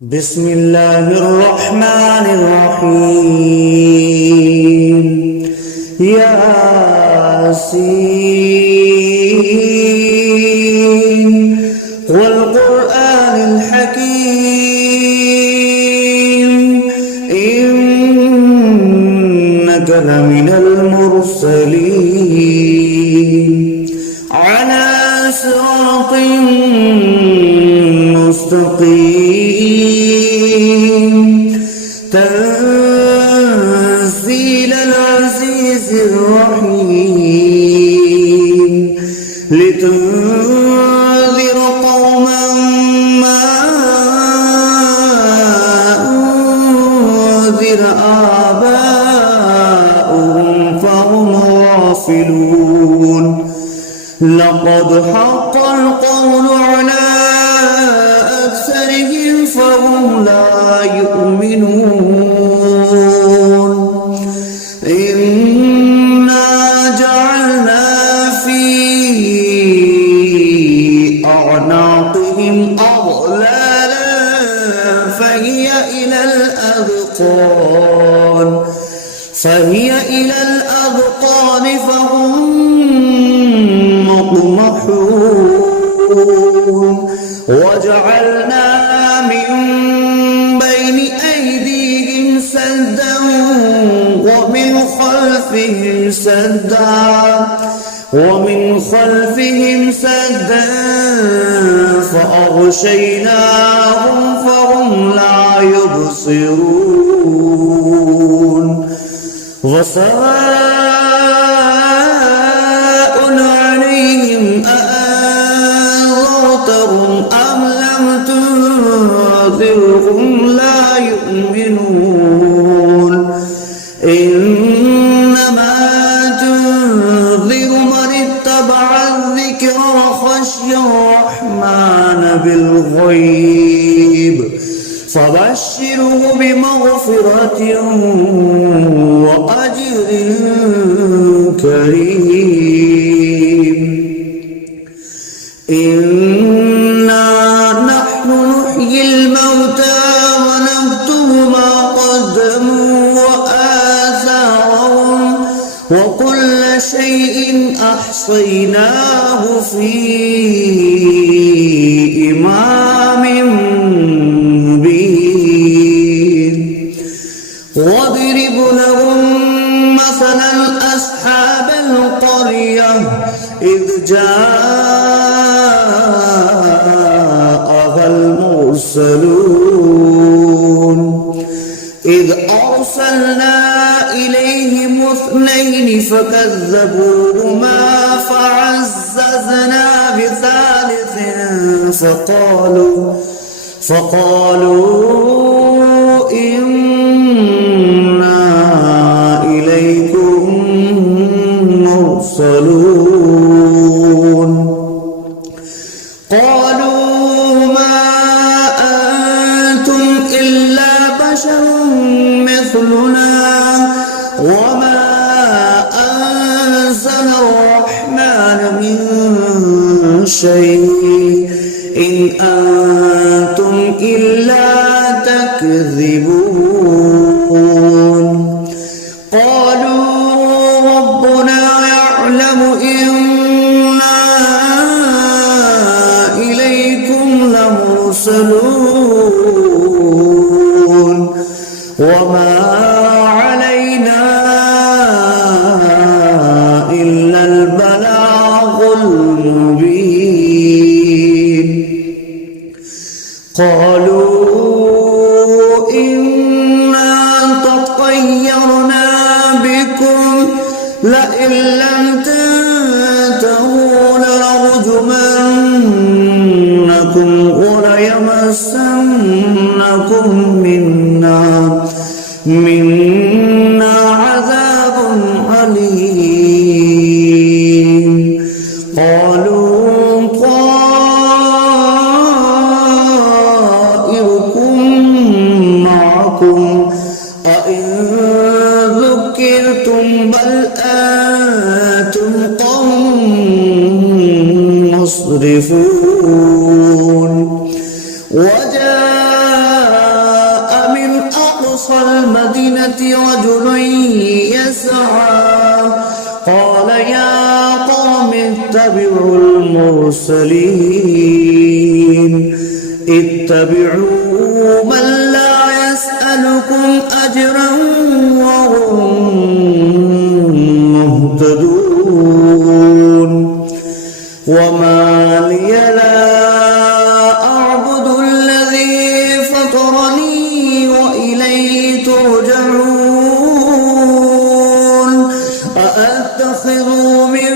بسم الله الرحمن الرحيم ياسين والقرآن الحكيم إنك لمن المرسلين على صراط مستقيم تنزيل العزيز الرحيم لتنذر قوما ما أنذر آباؤهم فهم غافلون لقد حق القول على أكثرهم فهم لا يؤمنون إنا جعلنا في أعناقهم أغلالا فهي إلى الأذقان فهم مقمحون وجعلنا من بين أيديهم سدا ومن خلفهم سدا فأغشيناهم فهم لا يبصرون وسواء عليهم أأنذرتهم أم لم تنذرهم لا يؤمنون إنما تنذر من اتبع الذكر وخشي الرحمن بالغيب فبشره بمغفرة وأجر كريم إنا نحن نحيي الموتى ونكتب ما قدموا وآثارهم وكل شيء أحصيناه في إمام مبين واضرب لهم مثلا أصحاب القرية إذ جاءها المرسلون إذ أرسلنا إليهم اثنين فكذبوهما فعززنا بثالث فقالوا إنا إليكم مرسلون قالوا ما أنتم إلا بشر مثلنا وما أنزل الرحمن من شيء إن أنتم إلا تكذبون قالوا ربنا يعلم إنا إليكم لمرسلون وما علينا إلا البلاغ المبين قالوا إنا تطيرنا بكم لئن لم تنتهوا لنرجمنكم وليمسنكم منا عذاب أليم قالوا طائركم معكم أئن ذكرتم بل أنتم قوم مسرفون وجاء أقصى المدينة رجل يسعى قال يا قوم اتبعوا المرسلين اتبعوا من لا يسألكم أجرا وهم مهتدون وما لي لا أعبد الذي فطرني وإليه ترجعون أأتخذ من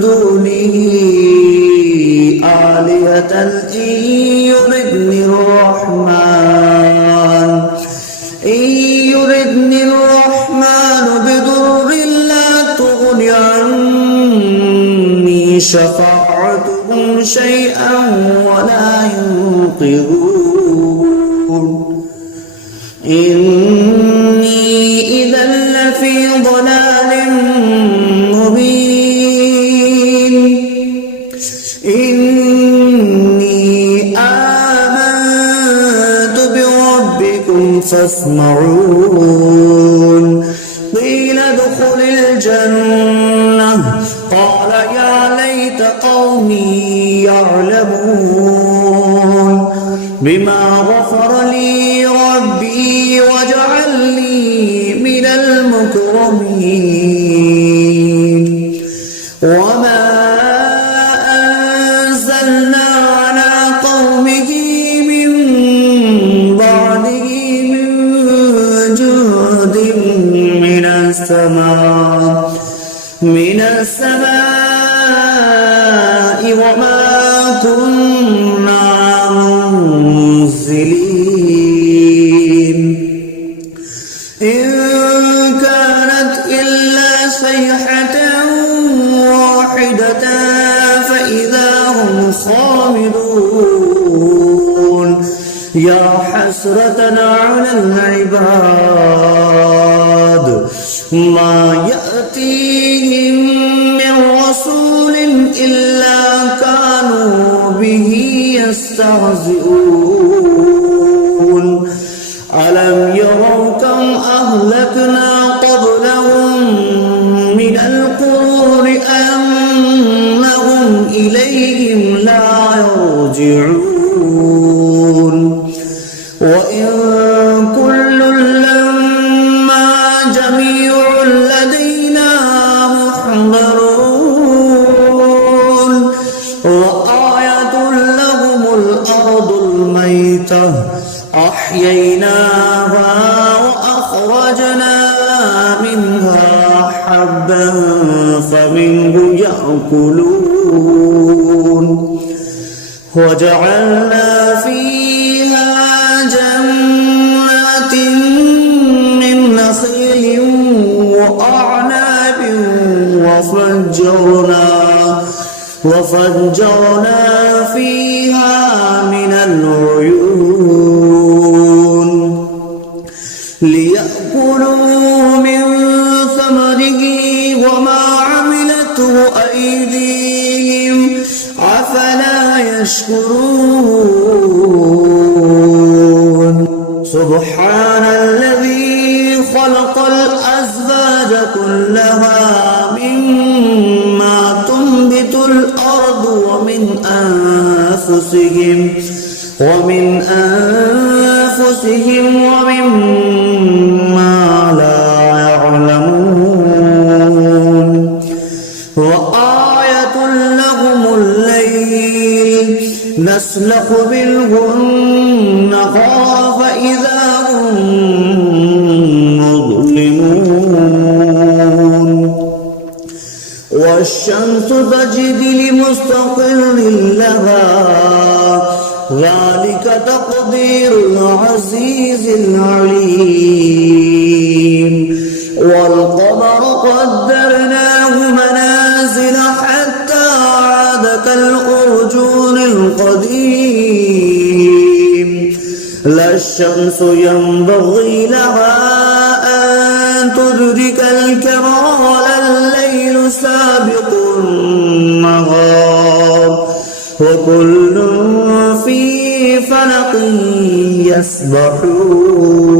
دونه آلهة إن يردني الرحمن بضر لا تغن عني شفاعتهم شيئا ولا ينقذون إني إذا لفي ضلال مبين إني آمنت بربكم فاسمعون قيل ادخل الجنة قال يا ليت قومي يعلمون بما غفر لي ربي وجعلني من المكرمين وما أنزلنا على قومه من بعده من جند من السماء وما كنا منزلين إن كانت إلا صيحة واحدة فإذا هم خامدون يا حسرة على العباد ما يأتيهم من رسول إلا كانوا به يستهزئون ألم يروا كم أهلكنا قبلهم من القرون أنهم إليهم لا يرجعون وإن كل لما جميع لدينا محضرون وآية لهم الأرض الميتة أحييناها وأخرجنا منها حبا فمنه يأكلون وجعلنا فيها جنات من نخيل وأعناب وفجرنا فيها من العيون ليأكلوا من ثمره وما عملته أيديهم أفلا يشكرون سبحان الذي خلق الأزواج كلها مما تنبت الأرض ومن أنفسهم ومما لا يعلمون وآية لهم الليل نسلخ منه النهار فإذا هم مظلمون والشمس تجري لمستقر لها ذلك تقدير العزيز العليم والقمر قدرناه منازل حتى عاد كالأرجون القديم لا الشمس ينبغي لها أن تدرك الكمال الليل سابق النهار وكل في فلق يسبحون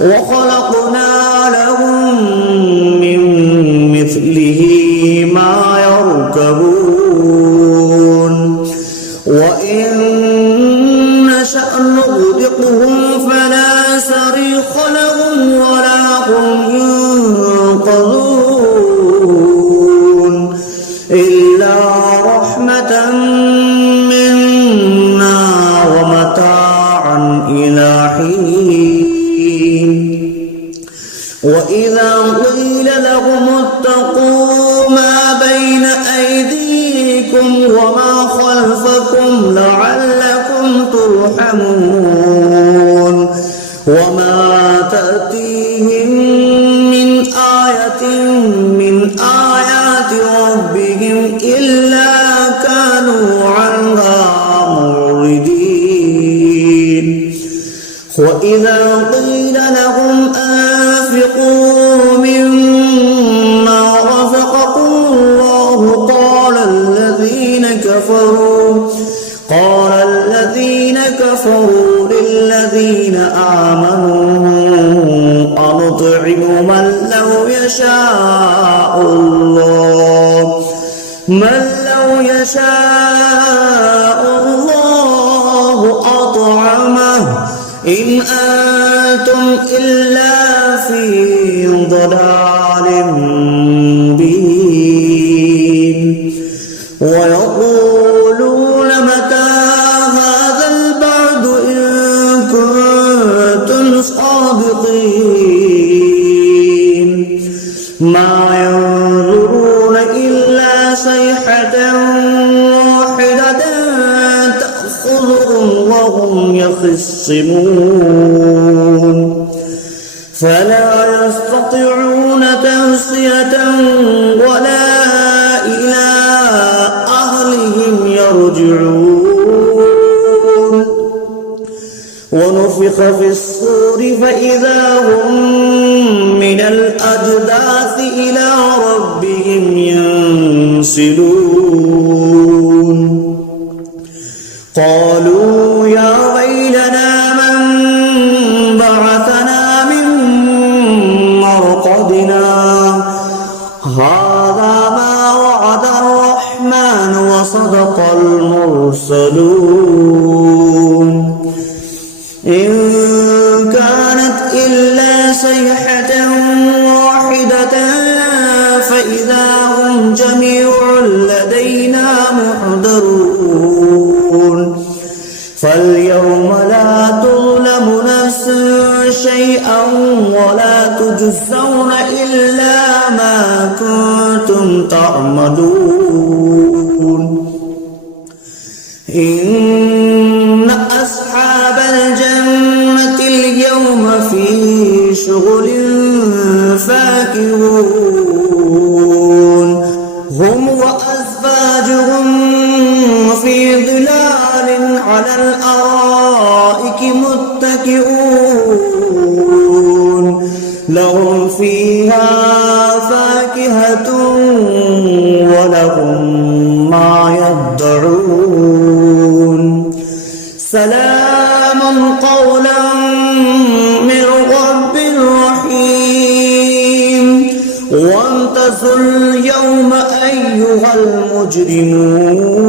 وخلقنا لهم من مثله ما يركبون وإن نشأ نغرقهم فلا صريخ لهم ولا هم ينقذون إلا رحمة منا ومتاعا إلى حين وإذا قيل لهم اتقوا ما بين أيديكم وما خلفكم لعلكم ترحمون وما تأتيهم من آية من آيات ربهم إلا كانوا عنها معرضين وإذا قيل لهم أنفقوا مما رزقكم الله قال الذين كفروا للذين آمنوا أنطعم من لو يشاء الله أطعمه إن أنتم إلا في ضلال مبين ويقولون متى هذا البعد إن كنتم صادقين ما ينظرون إلا صيحة واحدة تأخذهم وهم يخصمون فلا يستطيعون توصية ولا إلى أهلهم يرجعون ونفخ في الصور فإذا هم من الأجداث إلى ربهم ينسلون قالوا يا ويلنا من بعثنا من مرقدنا هذا ما وعد الرحمن وصدق المرسلون إن كانت إلا صيحة واحدة فإذا هم جميع لدينا محضرون فاليوم لا تظلم نفس شيئا ولا تجزون إلا ما كنتم تعملون إن أصحاب الجنة اليوم في شغل فاكهون هم وأزواجهم في ظلال على الأرائك متكئون لهم فيها فاكهة ولهم ما يدعون سلام قولا من رب رحيم وامتازوا اليوم أيها المجرمون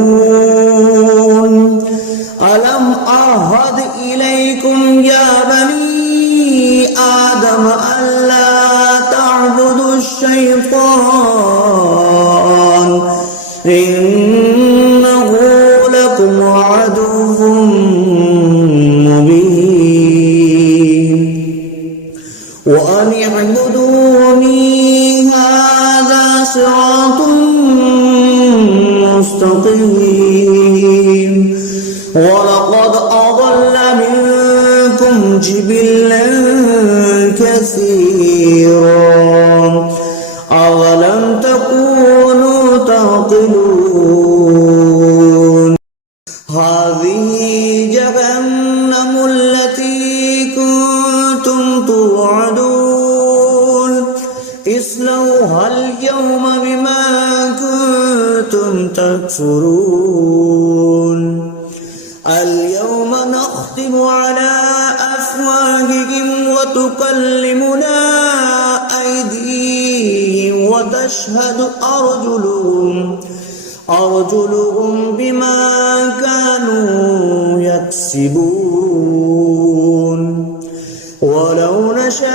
ألم أعهد إليكم يا بني آدم ألا تعبدوا الشيطان إنه لكم عدو مبين وأن اعبدوني هذا صراط مستقيم ولقد أضل منكم جبلا كثيرا أولم تكونوا تعقلون هذه جهنم التي كنتم توعدون اصلوها اليوم بما كنتم تكفرون اليوم نختم على أفواههم وتكلمنا تشهد أرجلهم بما كانوا يكسبون ولو نشاء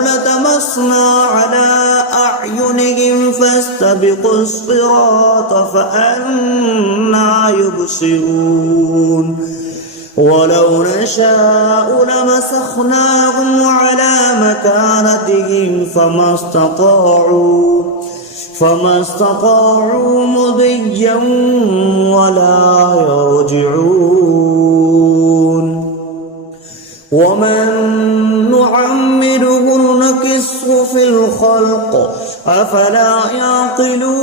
لطمسنا على أعينهم فاستبقوا الصراط فأنى يبصرون ولو نشاء لمسخناهم على مكانتهم فما استطاعوا مضيا ولا يرجعون ومن نعمره نكسه في الخلق أفلا يعقلون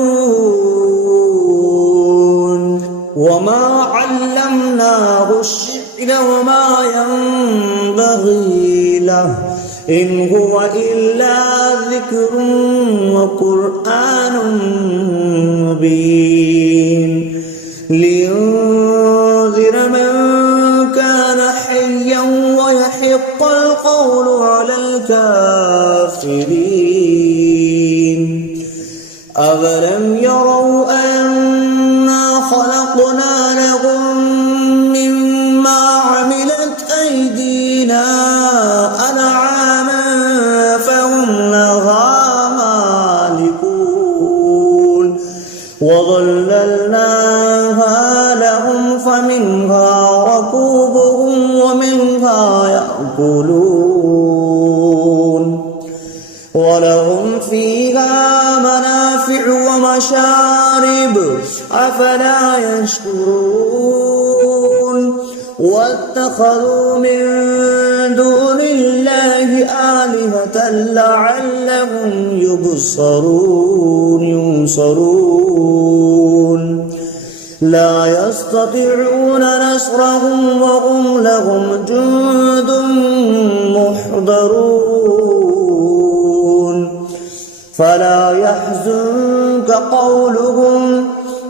وما علمناه الشعر وما ينبغي له إن هو إلا ذكر وقرآن مبين لينذر من كان حيا ويحق القول على الكافرين أولم يروا أنا خلقنا لهم مما عملت أيدينا أنعاما فهم لها مالكون وظللناها لهم فمنها ركوبهم ومنها يأكلون ولهم فيها منافع ومشارب أفلا يشكرون واتخذوا من دون الله آلهة لعلهم ينصرون لا يستطيعون نصرهم وهم لهم جند محضرون فلا يحزنك قولهم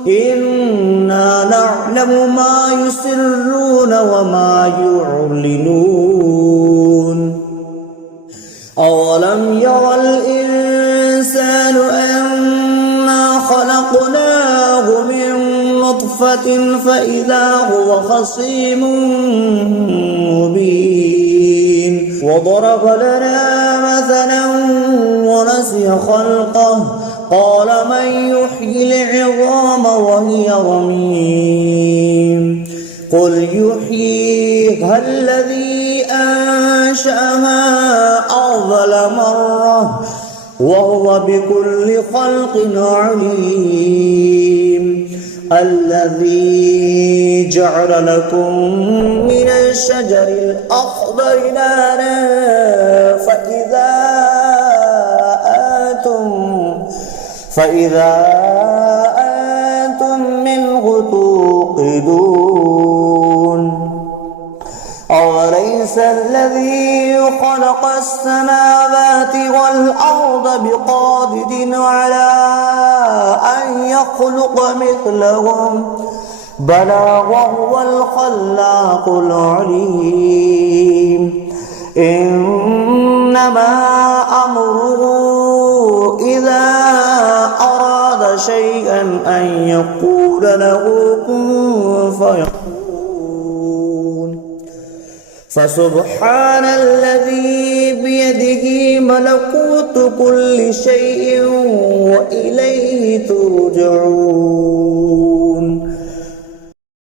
إنا نعلم ما يسرون وما يعلنون أولم ير الإنسان أنا خلقناه من نطفة فإذا هو خصيم مبين وضرب لنا مثلا ونسي خلقه قال من يحيي العظام وهي رميم قل يحييها الذي أنشأها أول مرة وهو بكل خلق عليم الذي جعل لكم من الشجر الأخضر نارا فإذا أنتم منه توقدون أوليس الذي خلق السماوات والأرض بقادر على أن يخلق مثلهم بلى وهو الخلاق العليم إنما أمره إذا أراد شيئا أن يقول له كن فيكون فسبحان الذي بيده ملكوت كل شيء وإليه ترجعون